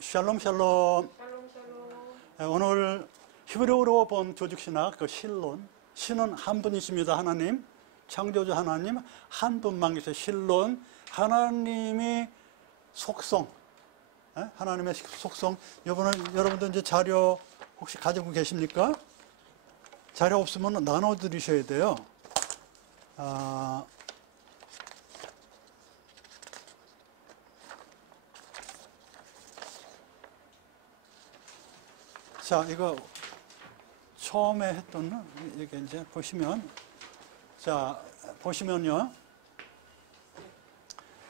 샬롬 샬롬. 샬롬 샬롬. 오늘 히브리어로 본 조직신학 그 실론, 신은 한 분이십니다. 하나님, 창조주 하나님 한 분만 계세요. 실론, 하나님이 속성, 하나님의 속성. 이번에 여러분들 이제 자료 혹시 가지고 계십니까? 자료 없으면 나눠드리셔야 돼요. 자, 이거 처음에 했던 이게 이제 보시면, 자 보시면요,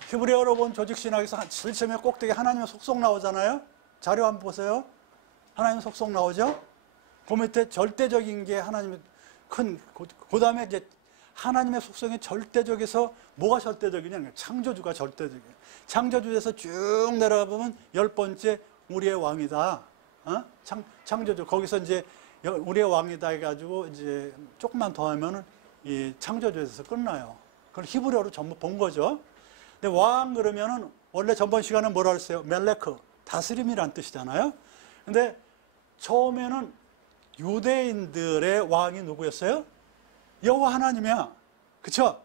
히브리어로 본 조직신학에서 제일 처음에 꼭대기 하나님의 속성 나오잖아요. 자료 한번 보세요. 하나님의 속성 나오죠. 그 밑에 절대적인 게 하나님의 큰, 그 다음에 이제 하나님의 속성이 절대적에서 뭐가 절대적이냐? 창조주가 절대적이에요. 창조주에서 쭉 내려가 보면 10번째 우리의 왕이다. 창조주. 거기서 이제 우리의 왕이다 해가지고 이제 조금만 더 하면은 이 창조주에서 끝나요. 그걸 히브리어로 전부 본 거죠. 근데 왕 그러면은 원래 전번 시간에 뭐라 그랬어요? 멜레크. 다스림이란 뜻이잖아요. 근데 처음에는 유대인들의 왕이 누구였어요? 여호와 하나님이야. 그쵸?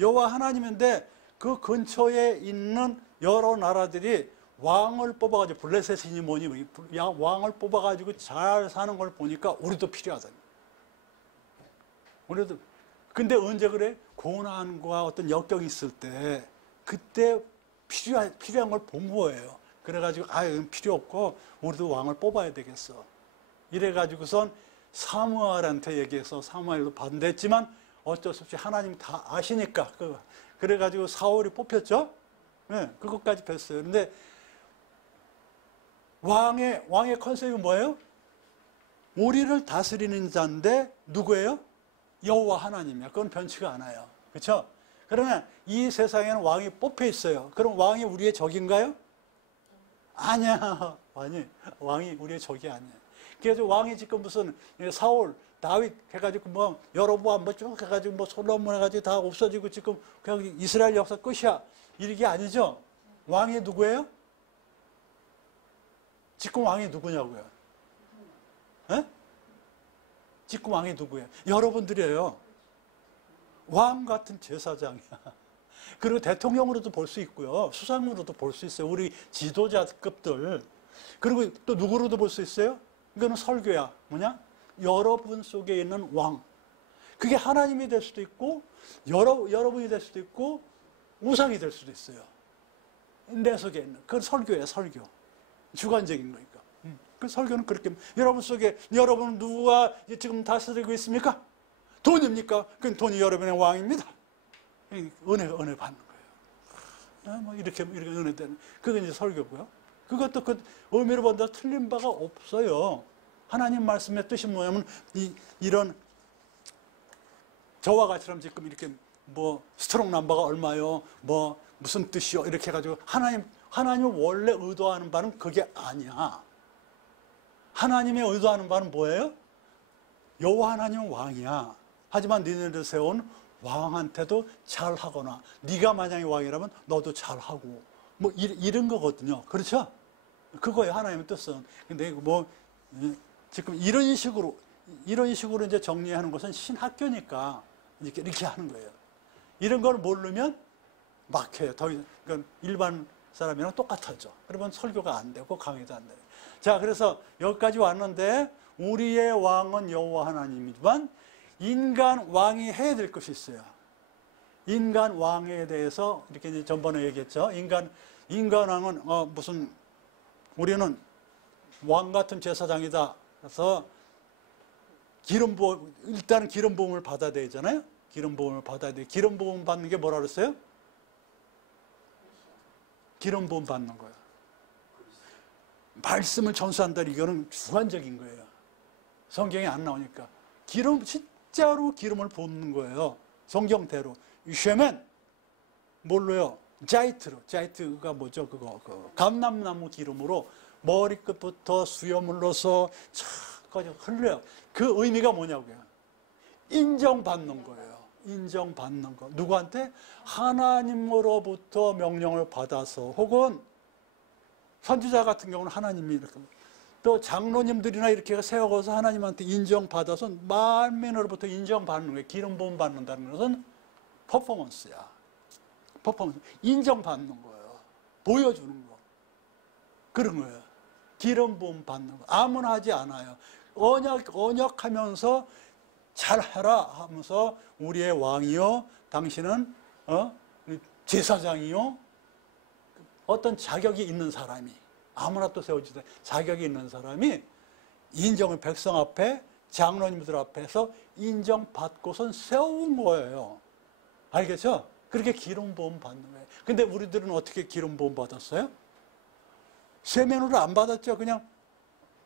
여호와 하나님인데 그 근처에 있는 여러 나라들이 왕을 뽑아가지고, 블레셋이니 뭐니, 왕을 뽑아가지고 잘 사는 걸 보니까 우리도 필요하다. 우리도. 근데 언제 그래? 고난과 어떤 역경이 있을 때, 그때 필요한 걸 본 거예요. 그래가지고, 이건 필요 없고, 우리도 왕을 뽑아야 되겠어. 이래가지고선 사무엘한테 얘기해서 사무엘도 반대했지만 어쩔 수 없이 하나님이 다 아시니까. 그래가지고 사울이 뽑혔죠? 네, 그것까지 뵀어요. 근데 왕의 컨셉이 뭐예요? 우리를 다스리는 자인데 누구예요? 여호와 하나님이야. 그건 변치가 않아요. 그렇죠? 그러면 이 세상에는 왕이 뽑혀 있어요. 그럼 왕이 우리의 적인가요? 아니야. 왕이 우리의 적이 아니야. 그래서 왕이 지금 무슨 사울, 다윗 해가지고 뭐 여로보암 뭐 쭉 해가지고 뭐 솔로몬 해가지고 다 없어지고 지금 그냥 이스라엘 역사 끝이야. 이게 아니죠. 왕이 누구예요? 지금 왕이 누구냐고요? 에? 지금 왕이 누구예요? 여러분들이에요. 왕 같은 제사장이야. 그리고 대통령으로도 볼 수 있고요. 수상으로도 볼 수 있어요. 우리 지도자급들. 그리고 또 누구로도 볼 수 있어요? 이거는 설교야. 뭐냐? 여러분 속에 있는 왕. 그게 하나님이 될 수도 있고, 여러분이 될 수도 있고, 우상이 될 수도 있어요. 내 속에 있는. 그건 설교야, 설교. 주관적인 거니까. 그 설교는 그렇게, 여러분 속에, 여러분 누가 지금 다스리고 있습니까? 돈입니까? 그건 돈이 여러분의 왕입니다. 은혜 받는 거예요. 뭐 이렇게 은혜 되는. 그게 이제 설교고요. 그것도 그 의미로 본다 틀린 바가 없어요. 하나님 말씀의 뜻이 뭐냐면, 이런, 저와 같이처럼 지금 이렇게 뭐, 스트롱 넘버가 얼마요? 뭐, 무슨 뜻이요? 이렇게 해가지고, 하나님 원래 의도하는 바는 그게 아니야. 하나님의 의도하는 바는 뭐예요? 여호와 하나님은 왕이야. 하지만 너희를 세운 왕한테도 잘하거나, 네가 만약에 왕이라면 너도 잘하고, 뭐 이런 거거든요. 그렇죠? 그거예요. 하나님의 뜻은. 근데 뭐 지금 이런 식으로 이제 정리하는 것은 신학교니까 이렇게 하는 거예요. 이런 걸 모르면 막혀요. 그러니까 일반 사람이랑 똑같아져. 그러면 설교가 안 되고 강의도 안 돼요. 자, 그래서 여기까지 왔는데, 우리의 왕은 여호와 하나님이지만 인간 왕이 해야 될 것이 있어요. 인간 왕에 대해서 이렇게 이제 전번에 얘기했죠. 인간 왕은 우리는 왕 같은 제사장이다. 그래서 일단은 기름 부음을 받아야 되잖아요. 기름 부음을 받아야 돼. 기름 부음 받는 게 뭐라 그랬어요? 기름 부음 받는 거예요. 말씀을 전수한다. 이거는 주관적인 거예요. 성경에 안 나오니까. 진짜로 기름을 붓는 거예요. 성경대로. 쉐멘, 뭘로요? 자이트가 뭐죠? 감람나무 기름으로 머리끝부터 수염을러서 착까지 흘려요. 그 의미가 뭐냐고요? 인정받는 거예요. 인정받는 거. 누구한테? 하나님으로부터 명령을 받아서, 혹은 선지자 같은 경우는 하나님이 이렇게, 또 장로님들이나 이렇게 세워서 하나님한테 인정받아서 만민으로부터 인정받는 거예요. 기름 부음 받는다는 것은 퍼포먼스야. 퍼포먼스. 인정받는 거예요. 보여주는 거. 그런 거예요. 기름 부음 받는 거. 아무나 하지 않아요. 언약하면서 잘해라 하면서 우리의 왕이요, 당신은 제사장이요, 어떤 자격이 있는 사람이, 아무나 또 세워지다 자격이 있는 사람이 인정을 백성 앞에, 장로님들 앞에서 인정받고선 세운 거예요. 알겠죠? 그렇게 기름 부음 받는 거예요. 근데 우리들은 어떻게 기름 부음 받았어요? 세면으로 안 받았죠. 그냥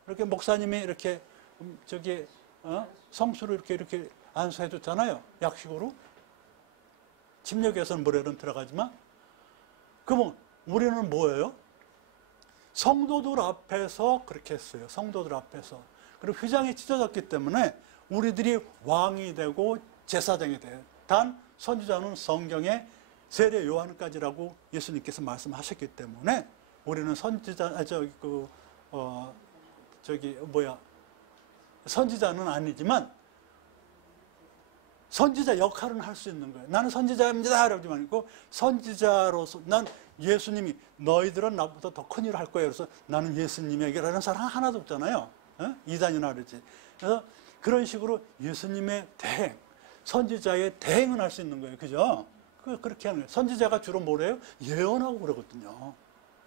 이렇게 목사님이 이렇게 성수를 이렇게 안수해 줬잖아요. 약식으로. 침례교에서는 물에는 들어가지만. 그러면 우리는 뭐예요? 성도들 앞에서 그렇게 했어요. 성도들 앞에서. 그리고 휘장이 찢어졌기 때문에 우리들이 왕이 되고 제사장이 돼요. 단 선지자는 성경에 세례 요한까지라고 예수님께서 말씀하셨기 때문에 우리는 선지자는 아니지만 선지자 역할은 할 수 있는 거예요. 나는 선지자입니다. 그러지만 있고, 선지자로서 난 예수님이 너희들은 나보다 더 큰 일을 할 거예요. 그래서 나는 예수님에게라는 사람 하나도 없잖아요. 이단이나 그러지. 그래서 그런 식으로 예수님의 대행, 선지자의 대행은 할 수 있는 거예요. 그죠? 그렇게 하는 거예요. 선지자가 주로 뭐래요? 예언하고 그러거든요.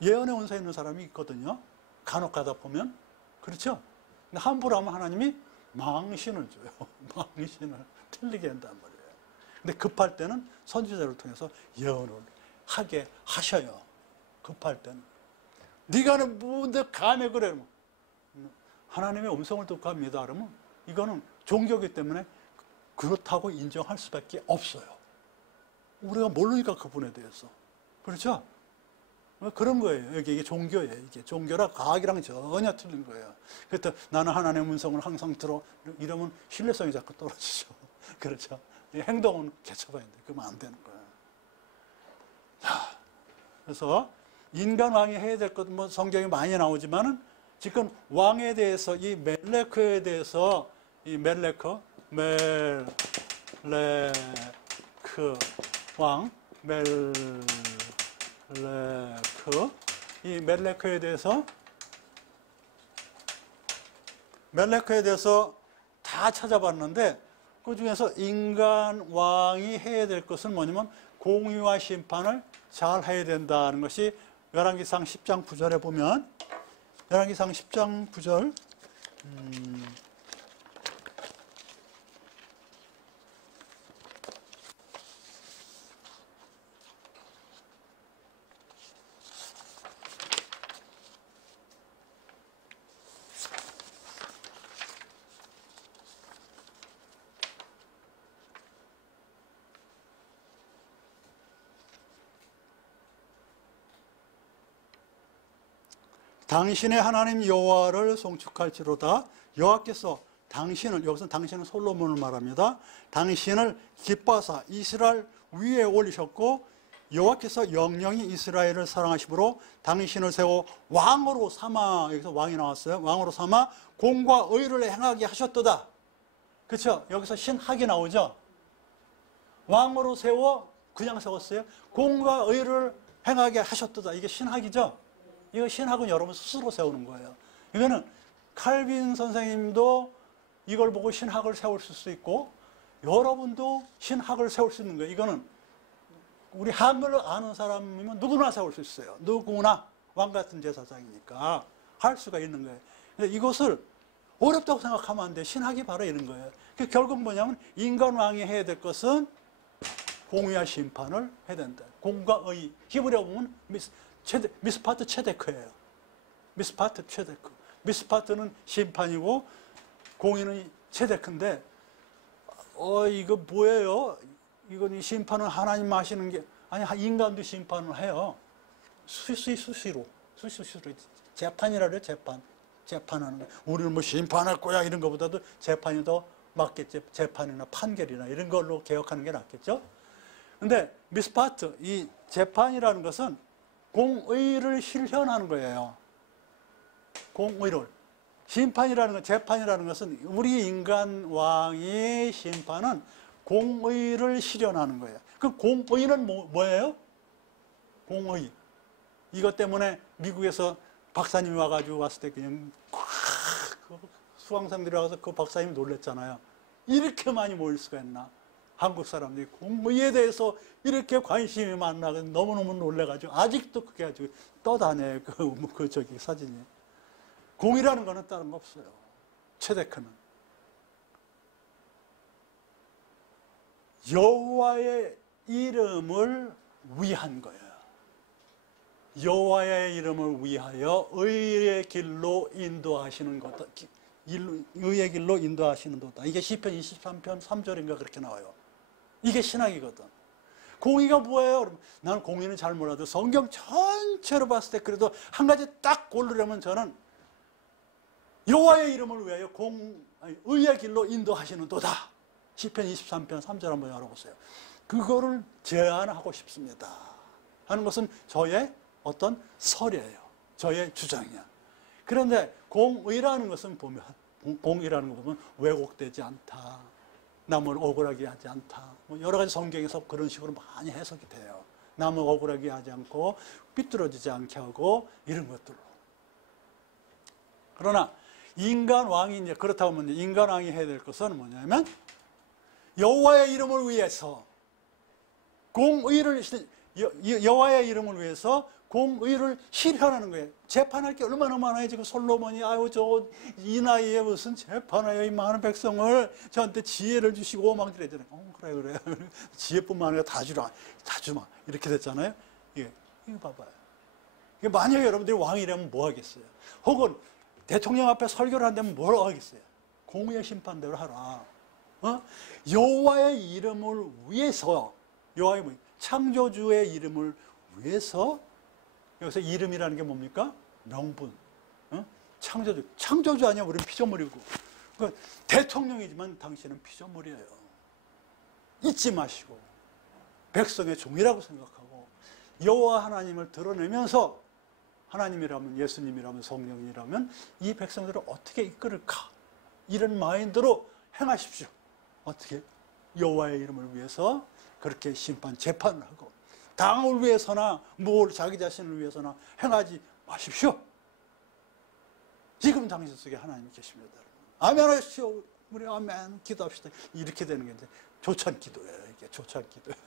예언에 은사 있는 사람이 있거든요. 간혹 가다 보면. 그렇죠? 근데 함부로 하면 하나님이 망신을 줘요. 망신을. 틀리게 한단 말이에요. 근데 급할 때는 선지자를 통해서 예언을 하게 하셔요. 급할 때는. 네가 뭔데 감히 그래? 하나님의 음성을 듣고 합니다. 그러면 이거는 종교이기 때문에 그렇다고 인정할 수밖에 없어요. 우리가 모르니까 그분에 대해서. 그렇죠? 그런 거예요. 이게 종교예요. 이게 종교라 과학이랑 전혀 틀린 거예요. 그래서 나는 하나님의 음성을 항상 들어. 이러면 신뢰성이 자꾸 떨어지죠. 그렇죠. 행동은 개척해야 돼. 그러면 안 되는 거예요. 자, 그래서 인간 왕이 해야 될 것은 뭐 성경에 많이 나오지만은 지금 왕에 대해서 이 멜레크에 대해서 이 멜레크 왕 이 멜레크에 대해서 다 찾아봤는데 그 중에서 인간 왕이 해야 될 것은 뭐냐면 공의와 심판을 잘 해야 된다는 것이 열왕기상 10장 9절에 보면 열왕기상 10장 9절 당신의 하나님 여호와를 송축할지로다. 여호와께서 당신을, 여기서 당신은 솔로몬을 말합니다. 당신을 기뻐하사 이스라엘 위에 올리셨고 여호와께서 영영이 이스라엘을 사랑하심으로 당신을 세워 왕으로 삼아, 여기서 왕이 나왔어요. 왕으로 삼아 공과 의를 행하게 하셨도다. 그렇죠? 여기서 신학이 나오죠. 왕으로 세워 그냥 세웠어요. 공과 의를 행하게 하셨도다. 이게 신학이죠. 이거 신학은 여러분 스스로 세우는 거예요. 이거는 칼빈 선생님도 이걸 보고 신학을 세울 수 있고 여러분도 신학을 세울 수 있는 거예요. 이거는 우리 한글을 아는 사람이면 누구나 세울 수 있어요. 누구나 왕 같은 제사장이니까 할 수가 있는 거예요. 근데 이것을 어렵다고 생각하면 안 돼요. 신학이 바로 이런 거예요. 결국 뭐냐면 인간 왕이 해야 될 것은 공의와 심판을 해야 된다. 공과 의. 히브리어 보면 미스파트 체데크예요. 미스파트 체데크. 미스파트는 심판이고 공의는 체데크인데 이거 뭐예요? 이건 심판은 하나님 하시는 게 아니 인간도 심판을 해요. 수시로 재판이라 그래요. 재판하는 거. 우리는 뭐 심판할 거야 이런 것보다도 재판이 더 맞겠지. 재판이나 판결이나 이런 걸로 개혁하는 게 낫겠죠. 근데 미스파트 이 재판이라는 것은 공의를 실현하는 거예요. 공의를. 심판이라는 것, 재판이라는 것은 우리 인간 왕의 심판은 공의를 실현하는 거예요. 그 공의는 뭐예요? 공의. 이것 때문에 미국에서 박사님이 와가지고 왔을 때 그냥 수강생들이 와서 그 박사님이 놀랬잖아요. 이렇게 많이 모일 수가 있나? 한국 사람들이 공의에 대해서 이렇게 관심이 많나 너무너무 놀래가지고 아직도 그게 아주 떠다녀요. 그 저기 사진이. 공의라는 거는 다른 거 없어요. 최대크는 여호와의 이름을 위한 거예요. 여호와의 이름을 위하여 의의 길로 인도하시는 것도, 의의 길로 인도하시는 것다. 이게 시편 23편 3절인가 그렇게 나와요. 이게 신학이거든. 공의가 뭐예요? 나는 공의는 잘 몰라도 성경 전체로 봤을 때 그래도 한 가지 딱 고르려면 저는 여호와의 이름을 위하여 의의 길로 인도하시는 도다. 시편 23편 3절 한번 열어보세요. 그거를 제안하고 싶습니다 하는 것은 저의 어떤 설이에요. 저의 주장이야. 그런데 공의라는 것은 보면, 공의라는 거 보면 왜곡되지 않다, 남을 억울하게 하지 않다, 뭐 여러 가지 성경에서 그런 식으로 많이 해석이 돼요. 남을 억울하게 하지 않고 삐뚤어지지 않게 하고 이런 것들로. 그러나 인간 왕이 이제 그렇다고 하면 인간 왕이 해야 될 것은 뭐냐면 여호와의 이름을 위해서 여호와의 이름을 위해서 공의를 실현하는 거예요. 재판할 게 얼마나 많아요. 지금 솔로몬이 아유 저 이 나이에 무슨 재판하여 이 많은 백성을 저한테 지혜를 주시고 막 이랬잖아요. 그래 지혜뿐만 아니라 다 주라, 다 주마 이렇게 됐잖아요. 이거 봐봐요. 만약에 여러분들이 왕이라면 뭐 하겠어요? 혹은 대통령 앞에 설교를 한다면 뭘 하겠어요? 공의의 심판대로 하라. 여호와의 이름을 위해서, 여호와의 창조주의 이름을 위해서. 여기서 이름이라는 게 뭡니까? 명분. 창조주 아니야. 우리는 피조물이고. 그러니까 대통령이지만 당신은 피조물이에요. 잊지 마시고 백성의 종이라고 생각하고 여호와 하나님을 드러내면서 하나님이라면, 예수님이라면, 성령이라면 이 백성들을 어떻게 이끌을까? 이런 마인드로 행하십시오. 어떻게? 여호와의 이름을 위해서 그렇게 심판, 재판을 하고 당을 위해서나 자기 자신을 위해서나 행하지 마십시오. 지금 당신 속에 하나님이 계십니다. 아멘 하십시오. 우리 아멘 기도합시다. 이렇게 되는 게 이제 조찬 기도예요. 이게 조찬 기도예요.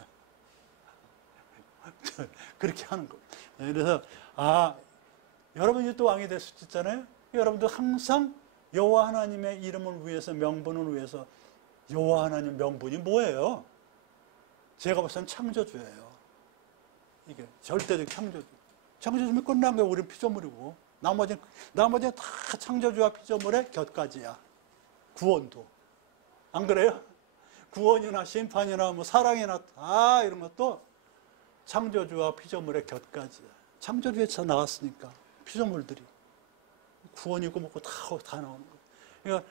그렇게 하는 겁니다. 그래서 여러분이 또 왕이 될 수 있잖아요. 여러분도 항상 여호와 하나님의 이름을 위해서, 명분을 위해서. 여호와 하나님 명분이 뭐예요? 제가 봤을 땐 창조주예요. 이게 절대적 창조주. 창조주면 끝난 거예요. 우리는 피조물이고 나머지는 다 창조주와 피조물의 곁가지야. 구원도 안 그래요? 구원이나 심판이나 뭐 사랑이나 다 이런 것도 창조주와 피조물의 곁가지야. 창조주에서 나왔으니까 피조물들이 구원이고 뭐고 다 나오는 거예요. 그러니까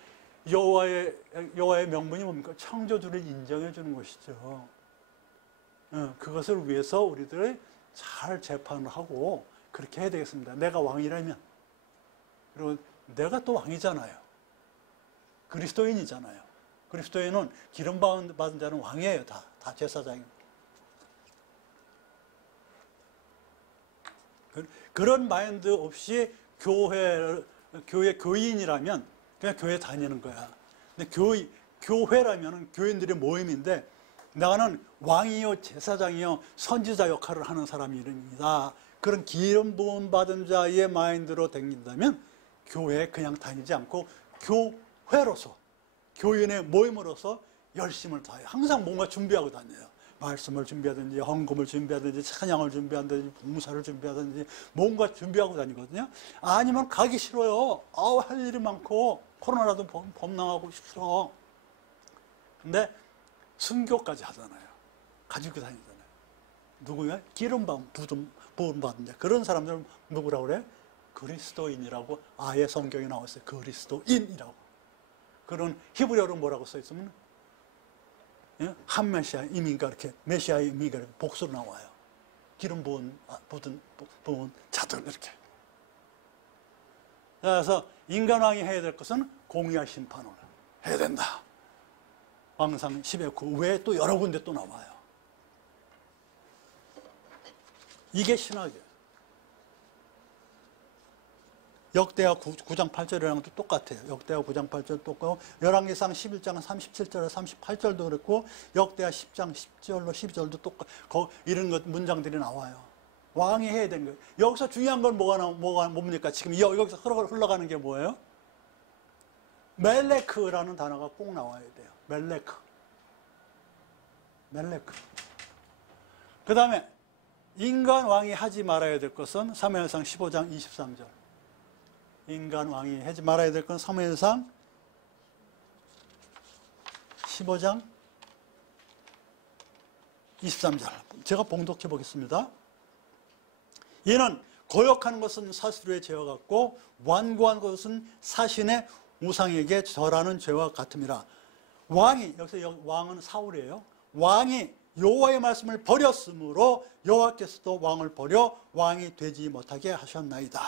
여호와의 명분이 뭡니까? 창조주를 인정해 주는 것이죠. 그것을 위해서 우리들이 잘 재판을 하고 그렇게 해야 되겠습니다. 내가 왕이라면. 그리고 내가 또 왕이잖아요. 그리스도인이잖아요. 그리스도인은 기름 받은 자는 왕이에요. 다 제사장입니다. 그런 마인드 없이 교회 교인이라면 그냥 교회 다니는 거야. 근데 교회라면 교인들의 모임인데 나는 왕이요, 제사장이요, 선지자 역할을 하는 사람입니다. 그런 기름 부음 받은 자의 마인드로 다닌다면 교회에 그냥 다니지 않고 교회로서, 교인의 모임으로서 열심을 다해요. 항상 뭔가 준비하고 다녀요. 말씀을 준비하든지, 헌금을 준비하든지, 찬양을 준비하든지, 봉사를 준비하든지, 뭔가 준비하고 다니거든요. 아니면 가기 싫어요. 할 일이 많고, 코로나라도 범람하고 싫어. 근데 순교까지 하잖아요. 가지고 다니잖아요. 누구야? 기름 부음 받은 자. 그런 사람들은 누구라고 그래? 그리스도인이라고 아예 성경에 나왔어요. 그리스도인이라고. 그런 히브리어로 뭐라고 써 있으면 한 메시아 이민가 이렇게 메시아 이민가 이렇게 복수로 나와요. 기름 부은 자들 이렇게. 그래서 인간왕이 해야 될 것은 공의와 심판을 해야 된다. 왕상 10의 9 외에 또 여러 군데 또 나와요. 이게 신학이에요. 역대하 9장 8절이랑 또 똑같아요. 역대하 9장 8절 똑같고 열왕기상 11장 37절에 38절도 그랬고 역대하 10장 10절로 12절도 똑같고 이런 것 문장들이 나와요. 왕이 해야 되는 거예요. 여기서 중요한 건 뭡니까? 지금 여기서 흘러가는 게 뭐예요? 멜레크라는 단어가 꼭 나와야 돼요. 멜레크. 그 다음에 인간 왕이 하지 말아야 될 것은 사무엘상 15장 23절. 인간 왕이 하지 말아야 될 건 사무엘상 15장 23절. 제가 봉독해 보겠습니다. 이는 거역하는 것은 사슬의 죄와 같고 완고한 것은 사신의 우상에게 절하는 죄와 같음이라. 왕이, 여기서 왕은 사울이에요. 왕이 여호와의 말씀을 버렸으므로 여호와께서도 왕을 버려 왕이 되지 못하게 하셨나이다.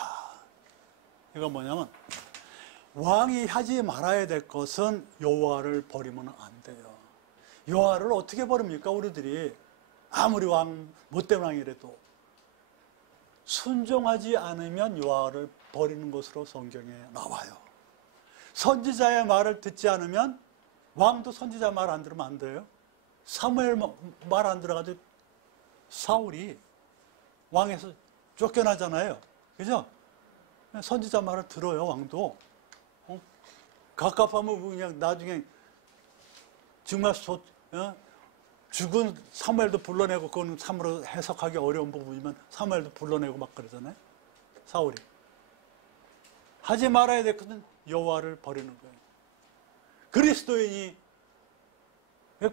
이건 뭐냐면 왕이 하지 말아야 될 것은 여호와를 버리면 안 돼요. 여호와를 어떻게 버립니까? 우리들이 아무리 못된 왕이라도 순종하지 않으면 여호와를 버리는 것으로 성경에 나와요. 선지자의 말을 듣지 않으면 왕도 선지자 말 안 들으면 안 돼요. 사무엘 말 안 들어가도 사울이 왕에서 쫓겨나잖아요. 그죠? 선지자 말을 들어요, 왕도. 갑갑하면 그냥 나중에 정말 죽은 사무엘도 불러내고 그건 참으로 해석하기 어려운 부분이면 사무엘도 불러내고 막 그러잖아요. 사울이. 하지 말아야 될 것은 여호와를 버리는 거예요. 그리스도인이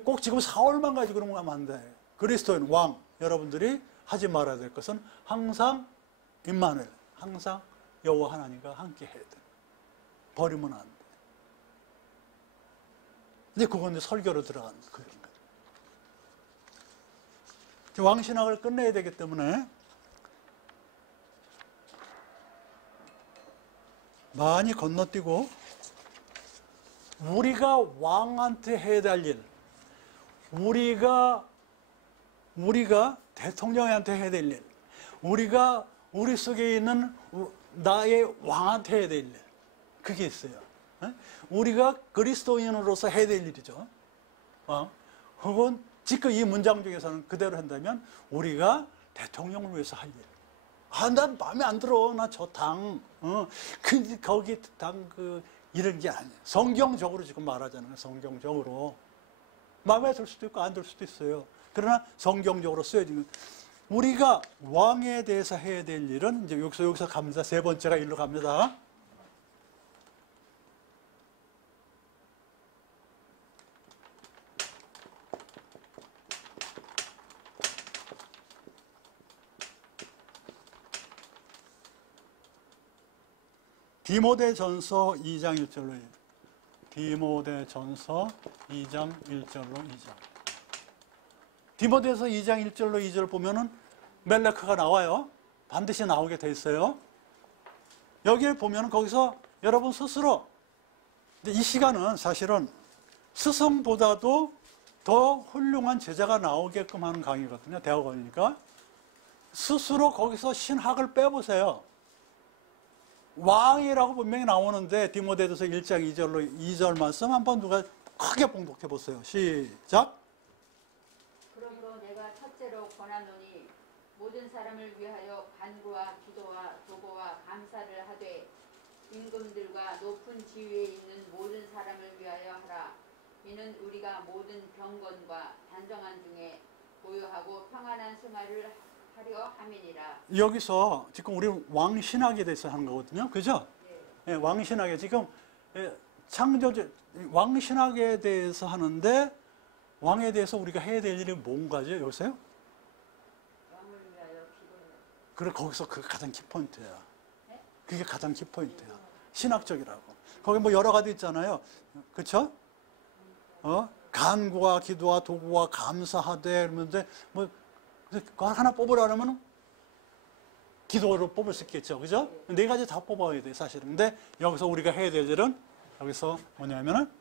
꼭 지금 사울만 가지고 그런 거 하면 안 돼. 그리스도인, 왕, 여러분들이 하지 말아야 될 것은 항상 임마누엘, 항상 여호와 하나님과 함께 해야 돼. 버리면 안 돼. 근데 그건 이제 설교로 들어가는 그런 거예요. 왕신학을 끝내야 되기 때문에 많이 건너뛰고 우리가 왕한테 해야 될 일, 우리가 대통령한테 해야 될 일, 우리가 우리 속에 있는 나의 왕한테 해야 될 일, 그게 있어요. 우리가 그리스도인으로서 해야 될 일이죠. 혹은 지금 이 문장 중에서는 그대로 한다면 우리가 대통령을 위해서 할 일. 난 마음에 안 들어. 나 저 당, 거기 당 이런 게 아니에요. 성경적으로 지금 말하자는 성경적으로. 마음에 들 수도 있고 안 들 수도 있어요. 그러나 성경적으로 쓰여진 우리가 왕에 대해서 해야 될 일은 이제 여기서 갑니다. 세 번째가 일로 갑니다. 디모데전서 2장 1절로 2절. 디모데전서 2장 1절로 2절. 디모데서 2장 1절로 2절 보면은 멜레크가 나와요. 반드시 나오게 돼 있어요. 여기를 보면은 거기서 여러분 스스로 이 시간은 사실은 스승보다도 더 훌륭한 제자가 나오게끔 하는 강의거든요. 대학원이니까. 스스로 거기서 신학을 빼보세요. 왕이라고 분명히 나오는데 디모데전서 1장 2절로 2절 말씀 한번 누가 크게 봉독해 보세요. 시작. 그러므로 내가 첫째로 권하노니 모든 사람을 위하여 간구와 기도와 도고와 감사를 하되 임금들과 높은 지위에 있는 모든 사람을 위하여 하라. 이는 우리가 모든 병건과 단정한 중에 고요하고 평안한 생활을 하려 함이니라. 여기서 지금 우리 왕신학에 대해서 하는 거거든요. 그죠? 네. 네, 왕신학에 지금 창조주 왕신학에 대해서 하는데 왕에 대해서 우리가 해야 될 일이 뭔가죠? 여기서요? 왕을 위하여 기도해. 그래 거기서 그게 가장 키포인트야. 네? 그게 가장 키포인트야. 신학적이라고. 거기 뭐 여러 가지 있잖아요. 그렇죠? 간구와 기도와 도구와 감사하되 그러는데 뭐 그거 하나 뽑으라면 기도를 뽑을 수 있겠죠. 그죠? 네 가지 다 뽑아야 돼, 사실은. 근데 여기서 우리가 해야 될 일은 여기서 뭐냐면은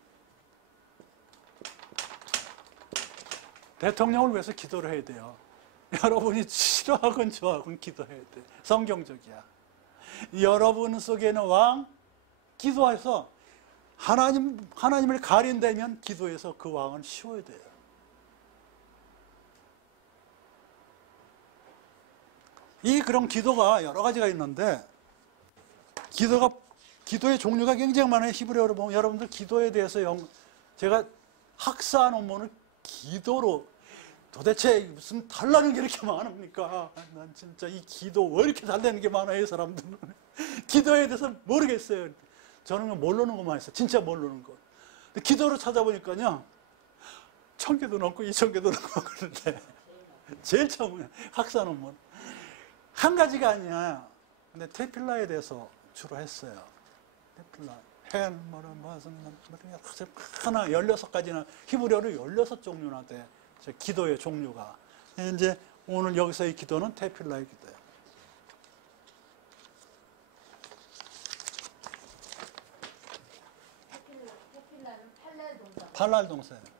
대통령을 위해서 기도를 해야 돼요. 여러분이 싫어하건 좋아하건 기도해야 돼. 성경적이야. 여러분 속에는 왕, 기도해서 하나님을 가린다면 기도해서 그 왕은 쉬워야 돼요. 그런 기도가 여러 가지가 있는데, 기도의 종류가 굉장히 많아요. 히브리어로 보면 여러분들 기도에 대해서 제가 학사 논문을 기도로 도대체 무슨 달라는 게 이렇게 많습니까? 난 진짜 이 기도 왜 이렇게 달라는 게 많아요, 사람들은. 기도에 대해서 모르겠어요. 저는 모르는 것만 했어요. 진짜 모르는 것. 기도를 찾아보니까요, 1000개도 넘고 2000개도 넘고 그런데 제일 처음에 학사 논문. 한 가지가 아니야. 근데 테필라에 대해서 주로 했어요. 테필라. 하나 16가지나, 히브리어로 16종류나 돼. 기도의 종류가. 이제 오늘 여기서의 기도는 테필라의 기도예요. 테필라는 팔랄 동사. 팔랄 동사예요.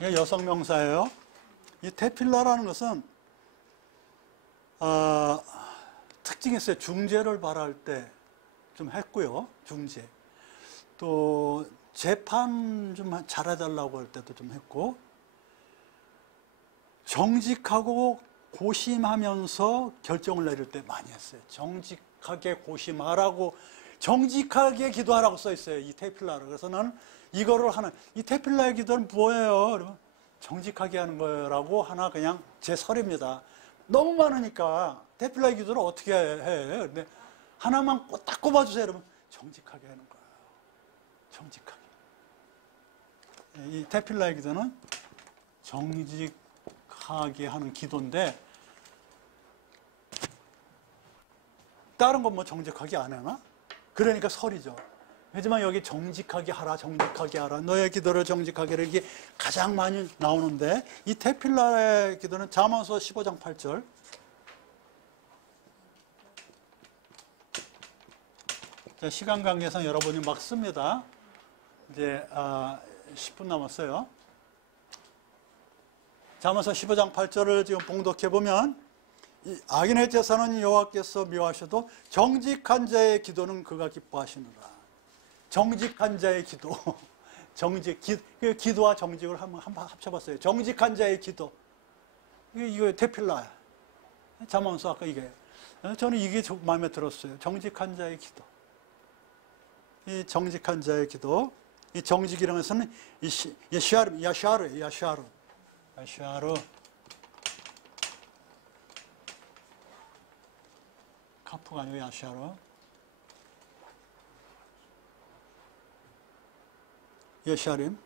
이게 여성 명사예요. 이 테필라라는 것은 특징이 있어요. 중재를 바랄 때 좀 했고요. 중재. 또 재판 좀 잘해달라고 할 때도 좀 했고, 정직하고 고심하면서 결정을 내릴 때 많이 했어요. 정직하게 고심하라고, 정직하게 기도하라고 써 있어요. 이 테필라로. 그래서 나는 이거를 이 테필라의 기도는 뭐예요? 그러면 정직하게 하는 거라고 하나 그냥 제 설입니다. 너무 많으니까 테필라의 기도를 어떻게 해? 근데 하나만 딱 꼽아주세요. 여러분, 정직하게 하는 거예요. 정직하게. 이 테필라의 기도는 정직하게 하는 기도인데, 다른 건 뭐 정직하게 안 하나? 그러니까 설이죠. 하지만 여기 정직하게 하라, 정직하게 하라, 너의 기도를 정직하게 하라, 이게 가장 많이 나오는데, 이 테필라의 기도는 잠언서 15장 8절. 자, 시간 관계상 여러분이 막 씁니다. 이제 10분 남았어요. 잠언서 15장 8절을 지금 봉독해 보면, 악인의 제사는 여호와께서 미워하셔도 정직한 자의 기도는 그가 기뻐하시느라. 정직한 자의 기도. 기도와 정직을 한번 합쳐봤어요. 정직한 자의 기도. 이거 테필라. 잠언서 아까 이게. 저는 이게 마음에 들었어요. 정직한 자의 기도. 이 정직한 자의 기도. 이 정직이라는 것은 야샤르. 카프가 아니고 야샤르. 예샤림.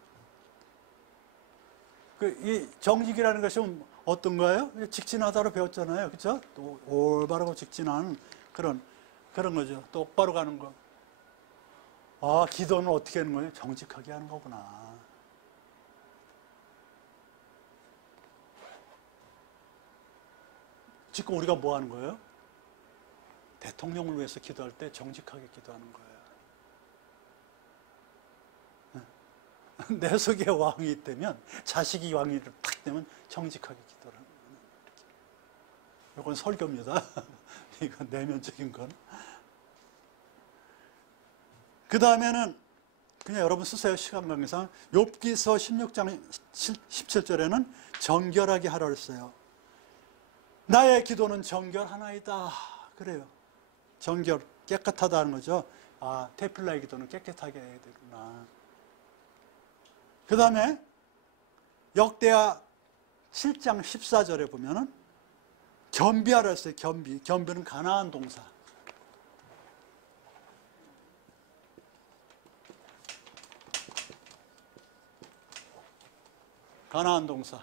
이 정직이라는 것은 어떤가요? 직진하다로 배웠잖아요. 그렇죠? 또 올바르고 직진하는 그런 거죠. 똑바로 가는 거. 기도는 어떻게 하는 거예요? 정직하게 하는 거구나. 지금 우리가 뭐 하는 거예요? 대통령을 위해서 기도할 때 정직하게 기도하는 거예요. 내 속에 왕이 있다면, 자식이 왕이 딱 되면 정직하게 기도를 하는 거예요. 이건 설교입니다. 이건 내면적인 건. 그 다음에는 그냥 여러분 쓰세요. 시간 관계상. 욥기서 16장 17절에는 정결하게 하라 그랬어요. 나의 기도는 정결하나이다. 그래요. 정결, 깨끗하다는 거죠. 테필라의 기도는 깨끗하게 해야 되구나. 그 다음에 역대하 7장 14절에 보면은 겸비하라 했어요. 겸비는 가나안 동사. 가나안 동사.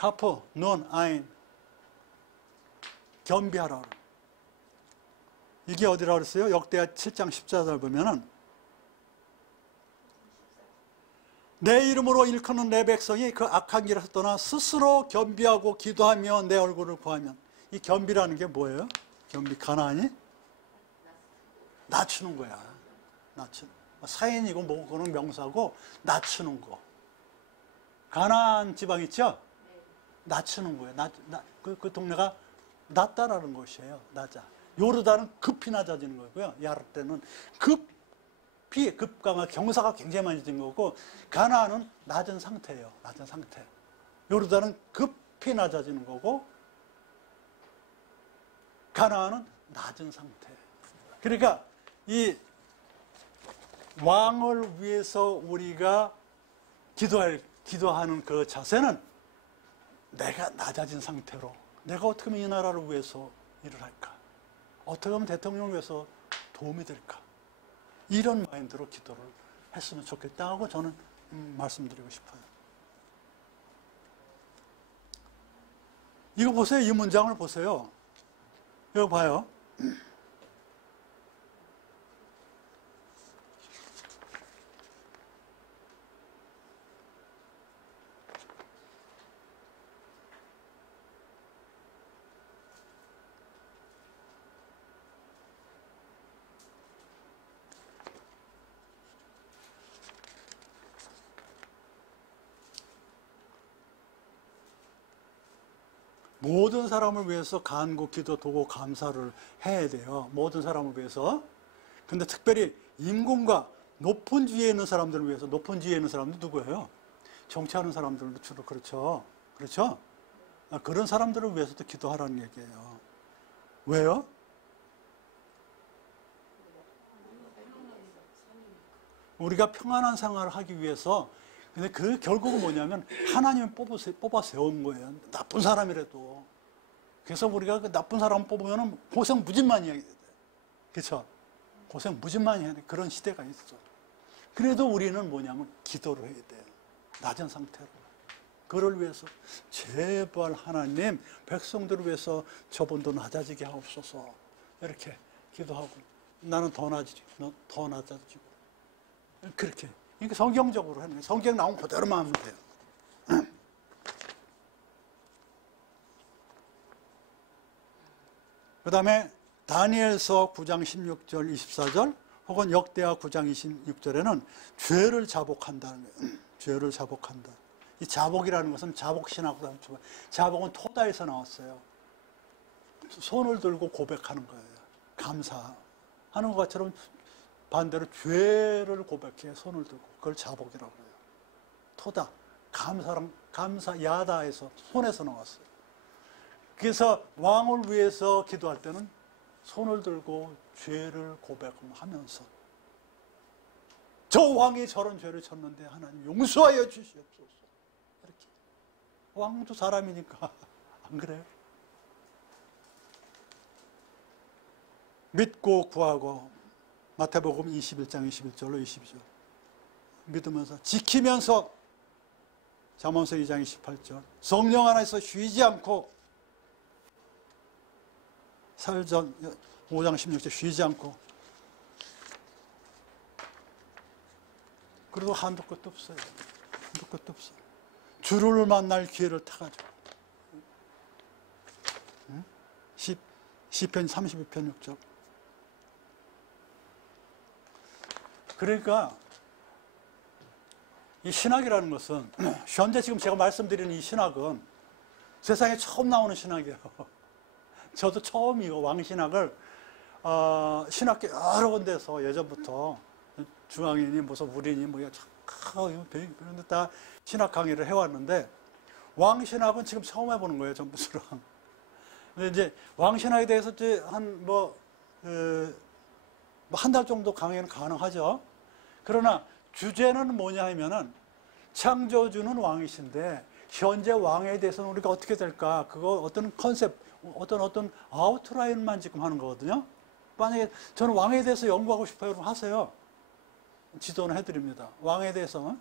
카프, 눈, 아인. 겸비하라. 이게 어디라고 그랬어요? 역대하 7장 14절 보면은 내 이름으로 일컫는 내 백성이 그 악한 길에서 떠나 스스로 겸비하고 기도하며 내 얼굴을 구하면, 이 겸비라는 게 뭐예요? 겸비, 가나안이 낮추는 거야. 낮추는. 사인이고 뭐고 그거는 명사고 낮추는 거. 가나안 지방 있죠? 낮추는 거예요. 그 동네가 낮다라는 것이에요. 낮아. 요르단은 급히 낮아지는 거고요. 야르 때는 급히 급강하 경사가 굉장히 많이 진 거고, 가나안은 낮은 상태예요. 낮은 상태. 요르단은 급히 낮아지는 거고, 가나안은 낮은 상태. 그러니까 이 왕을 위해서 우리가 기도하는 그 자세는 내가 낮아진 상태로, 내가 어떻게 하면 이 나라를 위해서 일을 할까? 어떻게 하면 대통령을 위해서 도움이 될까? 이런 마인드로 기도를 했으면 좋겠다 하고 저는 말씀드리고 싶어요. 이거 보세요. 이 문장을 보세요. 이거 봐요. 모든 사람을 위해서 간구, 기도, 도고, 감사를 해야 돼요. 모든 사람을 위해서. 근데 특별히 임금과 높은 지위에 있는 사람들을 위해서, 높은 지위에 있는 사람들 누구예요? 정치하는 사람들도 주로 그렇죠. 그렇죠? 그런 사람들을 위해서도 기도하라는 얘기예요. 왜요? 우리가 평안한 생활을 하기 위해서. 근데 그 결국은 뭐냐면 하나님이 뽑아 세운 거예요. 나쁜 사람이라도. 그래서 우리가 그 나쁜 사람 뽑으면 고생 무진만이 해야 돼. 그렇죠? 고생 무진만이 해야 돼. 그런 시대가 있어. 그래도 우리는 뭐냐면 기도를 해야 돼요. 낮은 상태로. 그를 위해서 제발 하나님 백성들을 위해서 저분도 낮아지게 하옵소서. 이렇게 기도하고 나는 더 낮아지고 그렇게. 그러니까 성경적으로 하는 거예요. 성경 나온 그대로만 하면 돼요. 그 다음에 다니엘서 9장 16절 24절 혹은 역대하 9장 26절에는 죄를 자복한다는 거예요. 죄를 자복한다. 이 자복이라는 것은 자복신학으로 자복은 토다에서 나왔어요. 손을 들고 고백하는 거예요. 감사하는 것처럼 반대로 죄를 고백해 손을 들고, 그걸 자복이라고 해요. 토다, 감사, 야다에서, 손에서 나왔어요. 그래서 왕을 위해서 기도할 때는 손을 들고 죄를 고백하면서, 저 왕이 저런 죄를 졌는데 하나님 용서하여 주시옵소서. 이렇게. 왕도 사람이니까 안 그래요? 믿고 구하고, 마태복음 21장 21절로 22절 믿으면서 지키면서, 잠언서 2장 28절 성령 안에서 쉬지 않고, 살전 5장 16절 쉬지 않고, 그래도 한도 끝도 없어요. 한도 끝도 없어요. 주를 만날 기회를 타가지고. 시편 32편 6절. 그러니까 이 신학이라는 것은, 현재 지금 제가 말씀드리는 이 신학은 세상에 처음 나오는 신학이에요. 저도 처음 이거 왕신학을 신학교 여러 군데서 예전부터 중앙인이 무슨 우린이 뭐야 그런데 다 신학 강의를 해왔는데, 왕신학은 지금 처음 해보는 거예요, 전부스랑. 근데 이제 왕신학에 대해서 이제 한 달 정도 강의는 가능하죠. 그러나 주제는 뭐냐 하면은 창조주는 왕이신데 현재 왕에 대해서는 우리가 어떻게 될까, 그거 어떤 컨셉, 어떤 아웃라인만 지금 하는 거거든요. 만약에 저는 왕에 대해서 연구하고 싶어요, 그럼 하세요. 지도는 해드립니다. 왕에 대해서.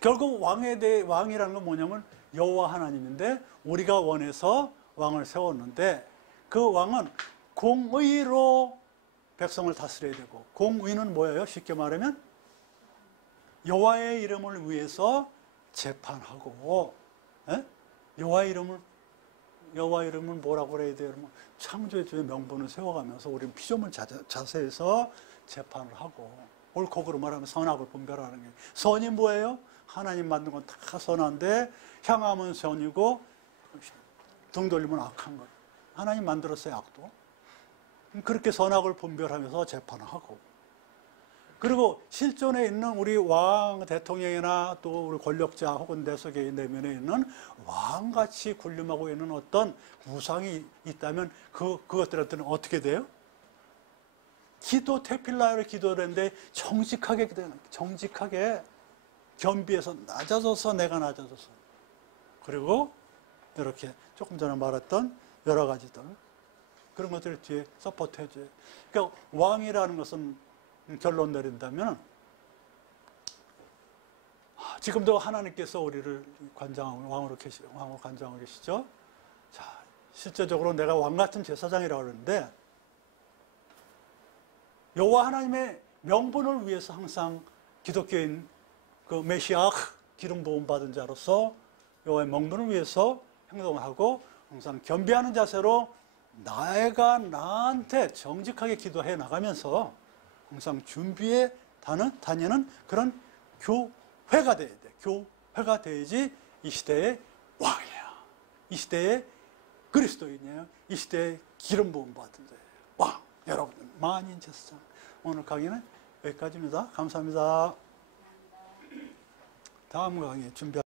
결국 왕이라는 건 뭐냐면 여호와 하나님인데 우리가 원해서 왕을 세웠는데 그 왕은 공의로 백성을 다스려야 되고, 공의는 뭐예요? 쉽게 말하면 여호와의 이름을 위해서 재판하고, 에? 여호와 이름을 뭐라고 그래야 돼요? 창조의 주의 명분을 세워가면서 우리는 피조물 자세에서 재판을 하고, 옳고 그름을 하면 선악을 분별하는 게, 선이 뭐예요? 하나님 만든 건 다 선한데 향하면 선이고 등 돌리면 악한 것. 하나님 만들었어요, 악도. 그렇게 선악을 분별하면서 재판을 하고, 그리고 실존에 있는 우리 왕 대통령이나 또 우리 권력자 혹은 내 속에 내면에 있는 왕같이 군림하고 있는 어떤 우상이 있다면 그것들한테는 어떻게 돼요? 기도 테필라를 기도를 했는데 정직하게 겸비해서 낮아져서 내가 낮아져서, 그리고 이렇게 조금 전에 말했던 여러 가지들 그런 것들을 뒤에 서포트 해줘요. 그러니까 왕이라는 것은 결론 내린다면 지금도 하나님께서 우리를 왕으로 관장하고 계시죠. 자, 실제적으로 내가 왕 같은 제사장이라고 그러는데 여호와 하나님의 명분을 위해서 항상 기독교인 그 메시아 기름 부음 받은 자로서 여호와의 명분을 위해서 행동하고 항상 겸비하는 자세로 내가 나한테 정직하게 기도해 나가면서 항상 준비해 다니는 그런 교회가 돼야 돼. 교회가 돼야지 이 시대의 왕이야. 이 시대의 그리스도인이에요. 이 시대의 기름 부음 받은 자예요. 왕. 여러분들 만인 제사장. 오늘 강의는 여기까지입니다. 감사합니다. 다음 강의 준비.